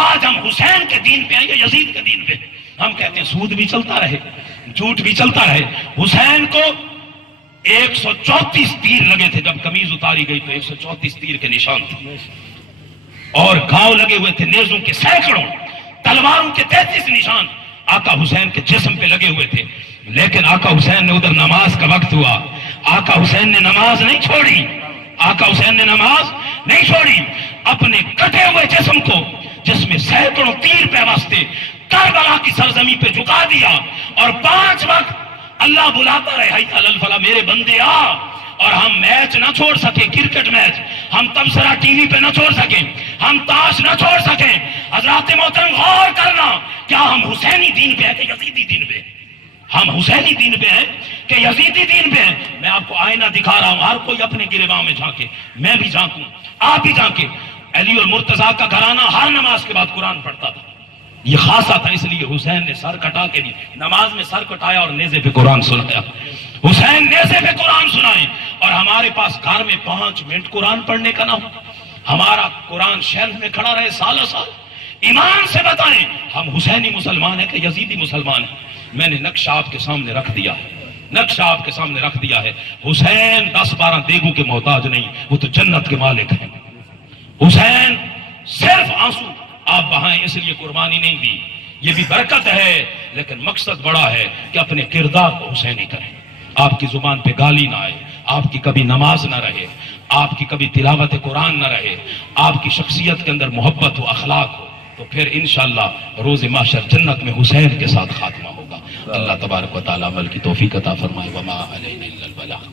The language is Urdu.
آج ہم حسین کے دین پہ ہیں یا یزید کے دین پہ؟ ہم کہتے ہیں سود بھی چلتا رہے، جھوٹ بھی چلتا رہے۔ حسین کو 134 تیر لگے تھے، جب قمیض اتاری گئی تو 134 تیر کے نشان تھے، اور گھاؤ لگے ہوئے تھے نیزوں کے سینکڑوں، تلواروں کے 33 نشان آقا حسین کے جسم پہ لگے ہوئے تھے۔ لیکن آقا حسین نے ادھر نماز کا وقت ہوا، آقا حسین نے نماز نہیں چھوڑی، آقا حسین نے نماز نہیں چھوڑی، اپنے کٹے ہوئے جسم کو جس میں سینکڑوں تیر پیوستے کربلا کی سرزمین پہ جھکا دیا، اور 5 وقت اللہ بلاتا رہے، حی علی الفلاح، میرے بندے آ۔ اور ہم میچ نہ چھوڑ سکے، کرکٹ میچ، ہم تبصرہ ٹی وی پہ نہ چھوڑ سکیں، ہم تاش نہ چھوڑ سکیں۔ حضرات محترم غور کرنا، کیا ہم حسینی دین پہ ہیں کہ یزیدی دین پہ؟ ہم حسینی دین پہ ہیں کہ یزیدی دین پہ ہیں؟ میں آپ کو آئینہ دکھا رہا ہوں، ہر کوئی اپنے گریباں میں جھانکے، میں بھی جھانکوں، آپ بھی جھانکے۔ علی اور مرتضیٰ کا گھرانہ ہر نماز کے بعد قرآن پڑھتا تھا، یہ خاصا تھا، اس لیے حسین نے سر کٹا کے نہیں، نماز میں سر کٹایا اور نیزے پہ قرآن سنایا۔ حسین نیزے پہ قرآن سنائے، اور ہمارے پاس گھر میں 5 منٹ قرآن پڑھنے کا نہ ہو، ہمارا قرآن شیلف میں کھڑا رہے سالوں سال۔ ایمان سے بتائیں ہم حسینی مسلمان ہیں کہ یزیدی مسلمان ہیں؟ میں نے نقشہ آپ کے سامنے رکھ دیا ہے، نقشہ آپ کے سامنے رکھ دیا ہے۔ حسین 10-12 دیگوں کے محتاج نہیں، وہ تو جنت کے مالک ہیں۔ حسین صرف آنسو آپ بہائیں اس لیے قربانی نہیں دی، یہ بھی برکت ہے، لیکن مقصد بڑا ہے کہ اپنے کردار کو حسینی کریں، آپ کی زبان پہ گالی نہ آئے، آپ کی کبھی نماز نہ رہے، آپ کی کبھی تلاوت قرآن نہ رہے، آپ کی شخصیت کے اندر محبت ہو، اخلاق ہو، تو پھر انشاءاللہ روز محشر جنت میں حسین کے ساتھ خاتمہ ہوگا۔ اللہ تبارک و تعالی عمل کی توفیق عطا فرمائے۔ وما علینا الا البلاغ۔